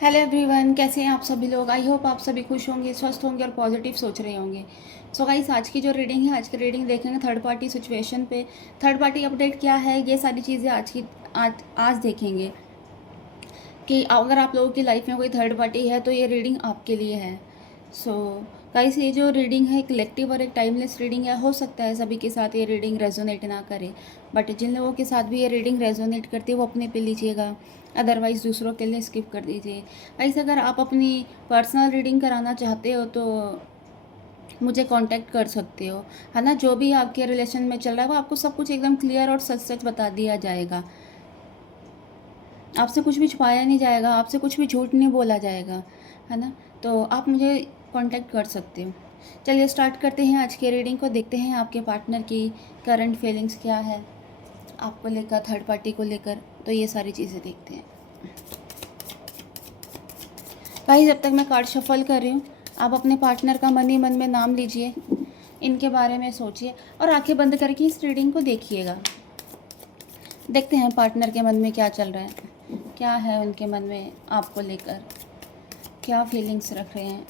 Hello everyone, कैसे हैं आप सभी लोग। आई होप आप सभी खुश होंगे, स्वस्थ होंगे और पॉजिटिव सोच रहे होंगे। सो गाइस, आज की जो रीडिंग है, आज की रीडिंग देखेंगे थर्ड पार्टी सिचुएशन पे। थर्ड पार्टी अपडेट क्या है, ये सारी चीज़ें आज देखेंगे कि अगर आप लोगों की लाइफ में कोई थर्ड पार्टी है तो ये रीडिंग आपके लिए है। सो गाइस, ये जो रीडिंग है कलेक्टिव और एक टाइमलेस रीडिंग है। हो सकता है सभी के साथ ये रीडिंग रेजोनेट ना करे, बट जिन लोगों के साथ भी ये रीडिंग रेजोनेट करती है वो अपने पे लीजिएगा, अदरवाइज़ दूसरों के लिए स्किप कर दीजिए। गाइस, अगर आप अपनी पर्सनल रीडिंग कराना चाहते हो तो मुझे कांटेक्ट कर सकते हो, है ना। जो भी आपके रिलेशन में चल रहा है वो आपको सब कुछ एकदम क्लियर और सच सच बता दिया जाएगा। आपसे कुछ भी छुपाया नहीं जाएगा, आपसे कुछ भी झूठ नहीं बोला जाएगा, है ना। तो आप मुझे कांटेक्ट कर सकते हो। चलिए स्टार्ट करते हैं आज के रीडिंग को। देखते हैं आपके पार्टनर की करंट फीलिंग्स क्या है आपको लेकर, थर्ड पार्टी को लेकर। तो ये सारी चीज़ें देखते हैं। भाई, जब तक मैं कार्ड शफल कर रही हूँ, आप अपने पार्टनर का मन ही मन में नाम लीजिए, इनके बारे में सोचिए और आंखें बंद करके इस रीडिंग को देखिएगा। देखते हैं पार्टनर के मन में क्या चल रहा है, क्या है उनके मन में आपको लेकर, क्या फीलिंग्स रख रहे हैं।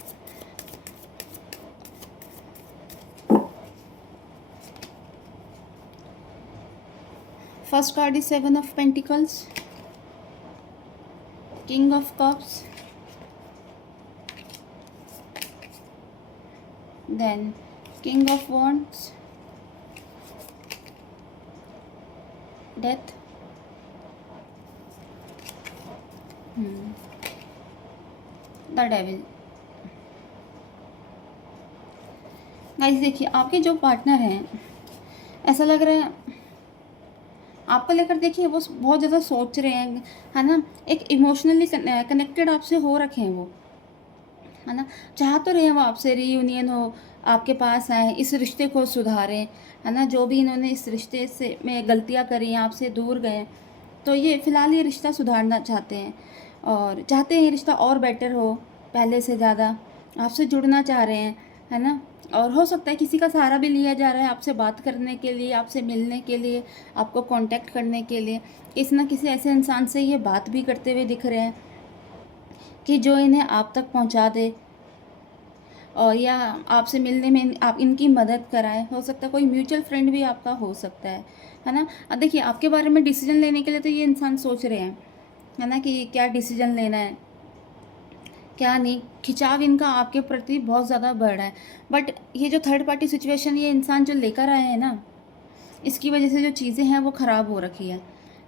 First card is 7 of pentacles, king of cups, then king of wands, death, the devil. Guys देखिए, आपके जो पार्टनर हैं, ऐसा लग रहा है आपको लेकर, देखिए वो बहुत ज़्यादा सोच रहे हैं, है ना। एक इमोशनली कनेक्टेड आपसे हो रखे हैं वो, है ना। चाह तो रहे हैं वो आपसे रीयूनियन हो, आपके पास आए, इस रिश्ते को सुधारें, है ना। जो भी इन्होंने इस रिश्ते से में गलतियाँ करी हैं, आपसे दूर गए, तो ये फ़िलहाल ये रिश्ता सुधारना चाहते हैं और चाहते हैं ये रिश्ता और बेटर हो, पहले से ज़्यादा आपसे जुड़ना चाह रहे हैं, है ना। और हो सकता है किसी का सहारा भी लिया जा रहा है आपसे बात करने के लिए, आपसे मिलने के लिए, आपको कांटेक्ट करने के लिए। किसी ना किसी ऐसे इंसान से ये बात भी करते हुए दिख रहे हैं कि जो इन्हें आप तक पहुंचा दे और या आपसे मिलने में आप इनकी मदद कराएं। हो सकता है कोई म्यूचुअल फ्रेंड भी आपका हो सकता है ना। अब देखिए, आपके बारे में डिसीजन लेने के लिए तो ये इंसान सोच रहे हैं, है ना, कि क्या डिसीजन लेना है क्या नहीं। खिंचाव इनका आपके प्रति बहुत ज़्यादा बढ़ रहा है, बट ये जो थर्ड पार्टी सिचुएशन ये इंसान जो लेकर आए हैं ना, इसकी वजह से जो चीज़ें हैं वो ख़राब हो रखी है।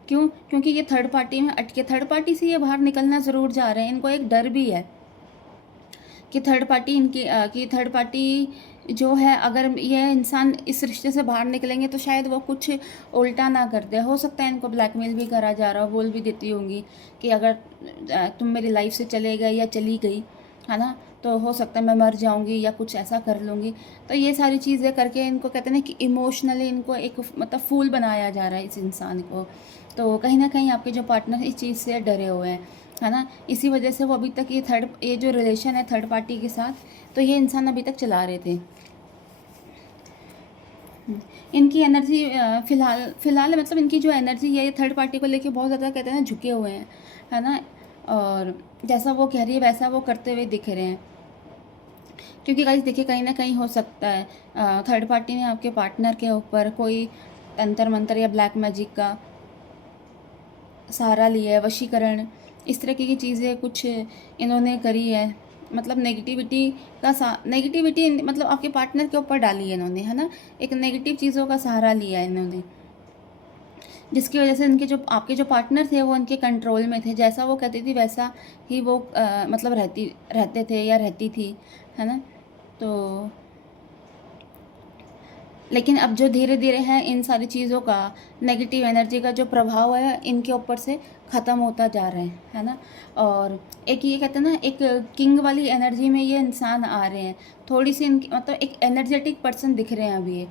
क्यों? क्योंकि ये थर्ड पार्टी में अटके, थर्ड पार्टी से ये बाहर निकलना ज़रूर जा रहे हैं। इनको एक डर भी है कि थर्ड पार्टी इनकी कि थर्ड पार्टी जो है, अगर यह इंसान इस रिश्ते से बाहर निकलेंगे तो शायद वो कुछ उल्टा ना कर दे। हो सकता है इनको ब्लैकमेल भी करा जा रहा हो, बोल भी देती होंगी कि अगर तुम मेरी लाइफ से चले गए या चली गई, है ना, तो हो सकता है मैं मर जाऊंगी या कुछ ऐसा कर लूँगी। तो ये सारी चीज़ें करके इनको कहते हैं ना कि इमोशनली इनको एक मतलब फूल बनाया जा रहा है इस इंसान को। तो कहीं ना कहीं आपके जो पार्टनर इस चीज़ से डरे हुए हैं, है ना। इसी वजह से वो अभी तक ये जो रिलेशन है थर्ड पार्टी के साथ, तो ये इंसान अभी तक चला रहे थे। इनकी एनर्जी फ़िलहाल मतलब इनकी जो एनर्जी है ये थर्ड पार्टी को लेके बहुत ज़्यादा कहते हैं ना झुके हुए हैं, है ना। और जैसा वो कह रही है वैसा वो करते हुए दिख रहे हैं। क्योंकि गाइस देखिए, कहीं ना कहीं हो सकता है थर्ड पार्टी ने आपके पार्टनर के ऊपर कोई तंत्र मंत्र या ब्लैक मैजिक का सहारा लिया है, वशीकरण, इस तरह की चीज़ें कुछ इन्होंने करी है। मतलब नेगेटिविटी मतलब आपके पार्टनर के ऊपर डाली है इन्होंने, है ना। एक नेगेटिव चीज़ों का सहारा लिया है इन्होंने, जिसकी वजह से इनके जो आपके जो पार्टनर थे वो इनके कंट्रोल में थे। जैसा वो कहती थी वैसा ही वो मतलब रहते थे या रहती थी, है ना। तो लेकिन अब जो धीरे धीरे है इन सारी चीज़ों का, नेगेटिव एनर्जी का जो प्रभाव है इनके ऊपर से ख़त्म होता जा रहा है ना। और एक ये कहते हैं ना, एक किंग वाली एनर्जी में ये इंसान आ रहे हैं। थोड़ी सी इनकी मतलब एक एनर्जेटिक पर्सन दिख रहे हैं अभी ये।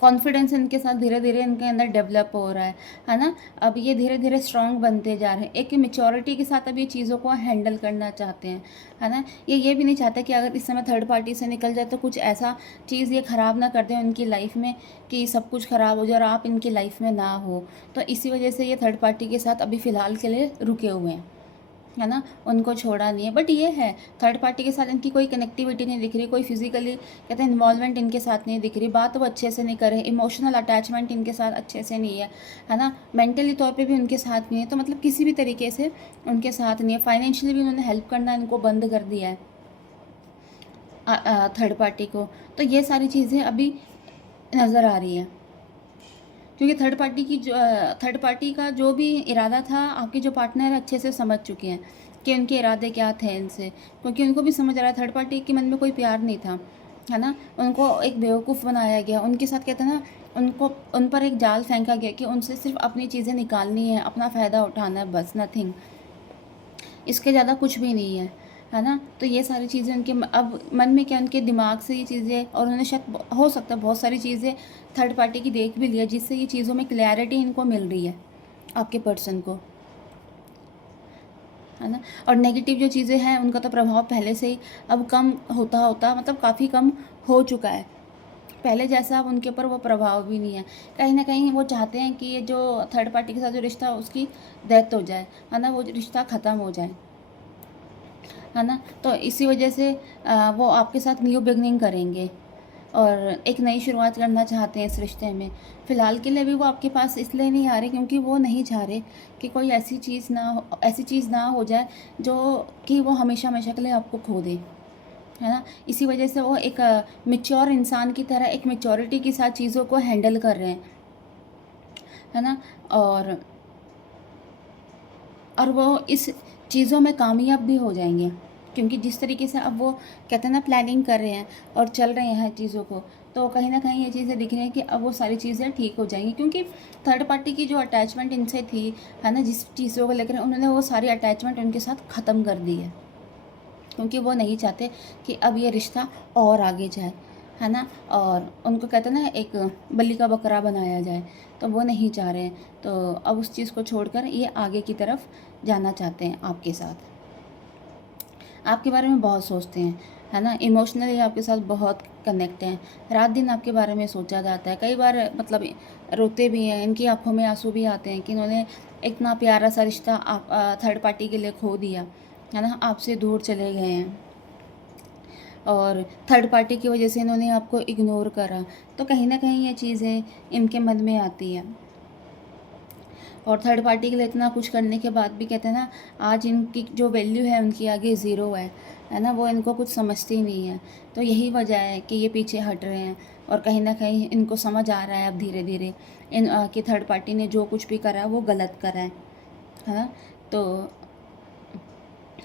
कॉन्फिडेंस इनके साथ धीरे धीरे इनके अंदर डेवलप हो रहा है ना। अब ये धीरे धीरे स्ट्रांग बनते जा रहे हैं, एक मेच्योरिटी के साथ अब ये चीज़ों को हैंडल करना चाहते हैं, है ना। ये भी नहीं चाहते कि अगर इस समय थर्ड पार्टी से निकल जाए तो कुछ ऐसा चीज़ ये ख़राब ना कर दें उनकी लाइफ में कि सब कुछ ख़राब हो जाए और आप इनकी लाइफ में ना हो। तो इसी वजह से ये थर्ड पार्टी के साथ अभी फ़िलहाल के लिए रुके हुए हैं। है ना, उनको छोड़ा नहीं है। बट ये है, थर्ड पार्टी के साथ इनकी कोई कनेक्टिविटी नहीं दिख रही, कोई फिजिकली कहते हैं इन्वॉल्वमेंट इनके साथ नहीं दिख रही, बात वो अच्छे से नहीं कर रहे, इमोशनल अटैचमेंट इनके साथ अच्छे से नहीं है ना, मेंटली तौर पे भी उनके साथ नहीं है, तो मतलब किसी भी तरीके से उनके साथ नहीं है। फाइनेंशियली भी उन्होंने हेल्प करना इनको बंद कर दिया है थर्ड पार्टी को। तो ये सारी चीज़ें अभी नज़र आ रही हैं, क्योंकि थर्ड पार्टी का जो भी इरादा था आपके जो पार्टनर अच्छे से समझ चुके हैं कि उनके इरादे क्या थे इनसे, क्योंकि उनको भी समझ आ रहा है थर्ड पार्टी के मन में कोई प्यार नहीं था, है ना, उनको एक बेवकूफ़ बनाया गया, उनके साथ कहते हैं ना, उन पर एक जाल फेंका गया कि उनसे सिर्फ अपनी चीज़ें निकालनी है, अपना फ़ायदा उठाना है, बस नथिंग, इसके ज़्यादा कुछ भी नहीं है ना। तो ये सारी चीज़ें उनके अब मन में क्या, उनके दिमाग से ये चीज़ें, और उन्होंने शायद हो सकता है बहुत सारी चीज़ें थर्ड पार्टी की देख भी लिया, जिससे ये चीज़ों में क्लैरिटी इनको मिल रही है आपके पर्सन को, है ना। और नेगेटिव जो चीज़ें हैं उनका तो प्रभाव पहले से ही अब कम होता होता मतलब काफ़ी कम हो चुका है, पहले जैसा अब उनके ऊपर वो प्रभाव भी नहीं है। कहीं ना कहीं वो चाहते हैं कि ये जो थर्ड पार्टी के साथ जो रिश्ता उसकी डेथ हो जाए, है ना, वो रिश्ता ख़त्म हो जाए, है ना। तो इसी वजह से वो आपके साथ न्यू बिगनिंग करेंगे और एक नई शुरुआत करना चाहते हैं इस रिश्ते में। फ़िलहाल के लिए भी वो आपके पास इसलिए नहीं आ रहे क्योंकि वो नहीं चाह रहे कि कोई ऐसी चीज़ ना हो जाए जो कि वो हमेशा हमेशा के लिए आपको खो दे, है ना। इसी वजह से वो एक मैच्योर इंसान की तरह एक मैच्योरिटी के साथ चीज़ों को हैंडल कर रहे हैं, है ना। और वो इस चीज़ों में कामयाब भी हो जाएंगे, क्योंकि जिस तरीके से अब वो कहते हैं ना प्लानिंग कर रहे हैं और चल रहे हैं चीज़ों को, तो कहीं ना कहीं ये चीज़ें दिख रही हैं कि अब वो सारी चीज़ें ठीक हो जाएंगी, क्योंकि थर्ड पार्टी की जो अटैचमेंट इनसे थी, है ना, जिस चीज़ों को लेकर उन्होंने वो सारी अटैचमेंट उनके साथ ख़त्म कर दी है, क्योंकि वो नहीं चाहते कि अब ये रिश्ता और आगे जाए, है ना। और उनको कहते हैं ना एक बलि का बकरा बनाया जाए, तो वो नहीं चाह रहे हैं। तो अब उस चीज़ को छोड़कर ये आगे की तरफ जाना चाहते हैं आपके साथ, आपके बारे में बहुत सोचते हैं, है ना, इमोशनली आपके साथ बहुत कनेक्ट हैं, रात दिन आपके बारे में सोचा जाता है, कई बार मतलब रोते भी हैं, इनकी आंखों में आंसू भी आते हैं कि इन्होंने इतना प्यारा सा रिश्ता आप थर्ड पार्टी के लिए खो दिया, है ना, आपसे दूर चले गए हैं और थर्ड पार्टी की वजह से इन्होंने आपको इग्नोर करा। तो कहीं ना कहीं ये चीज़ें इनके मन में आती हैं, और थर्ड पार्टी के लिए इतना कुछ करने के बाद भी कहते हैं ना, आज इनकी जो वैल्यू है उनकी आगे ज़ीरो है ना, वो इनको कुछ समझती ही नहीं है। तो यही वजह है कि ये पीछे हट रहे हैं, और कहीं ना कहीं इनको समझ आ रहा है अब धीरे धीरे कि थर्ड पार्टी ने जो कुछ भी करा वो गलत करा है ना। तो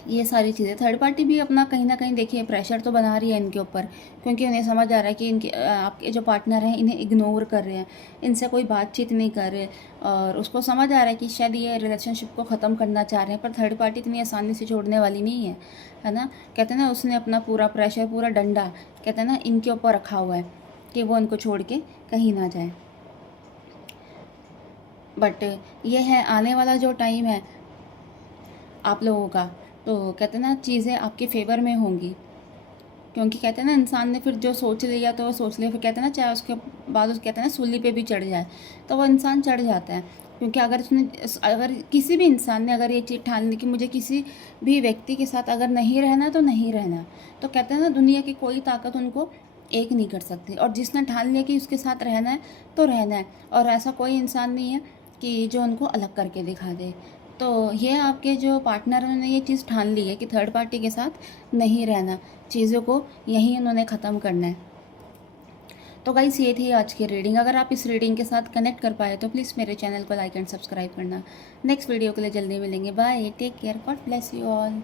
ये सारी चीज़ें थर्ड पार्टी भी अपना कहीं ना कहीं देखिए प्रेशर तो बना रही है इनके ऊपर, क्योंकि उन्हें समझ आ रहा है कि इनके आपके जो पार्टनर हैं इन्हें इग्नोर कर रहे हैं, इनसे कोई बातचीत नहीं कर रहे, और उसको समझ आ रहा है कि शायद ये रिलेशनशिप को ख़त्म करना चाह रहे हैं, पर थर्ड पार्टी इतनी आसानी से छोड़ने वाली नहीं है ना। कहते हैं ना, उसने अपना पूरा प्रेशर, पूरा डंडा कहते हैं ना इनके ऊपर रखा हुआ है कि वो इनको छोड़ के कहीं ना जाए। बट ये है आने वाला जो टाइम है आप लोगों का, तो कहते हैं ना चीज़ें आपके फेवर में होंगी, क्योंकि कहते हैं ना इंसान ने फिर जो सोच लिया तो वो सोच लिया, फिर कहते हैं ना चाहे उसके बाद उस कहते हैं ना सूली पे भी चढ़ जाए तो वो इंसान चढ़ जाता है। क्योंकि अगर किसी भी इंसान ने अगर ये चीज़ ठान ली कि मुझे किसी भी व्यक्ति के साथ अगर नहीं रहना तो नहीं रहना, तो कहते हैं ना दुनिया की कोई ताकत उनको एक नहीं कर सकती, और जिसने ठान लिया कि उसके साथ रहना है तो रहना है, और ऐसा कोई इंसान नहीं है कि जो उनको अलग करके दिखा दे। तो ये आपके जो पार्टनर हैं उन्होंने ये चीज़ ठान ली है कि थर्ड पार्टी के साथ नहीं रहना, चीज़ों को यहीं उन्होंने ख़त्म करना है। तो गाइस ये थी आज की रीडिंग, अगर आप इस रीडिंग के साथ कनेक्ट कर पाए तो प्लीज़ मेरे चैनल को लाइक एंड सब्सक्राइब करना। नेक्स्ट वीडियो के लिए जल्दी मिलेंगे, bye, take care, God bless you all.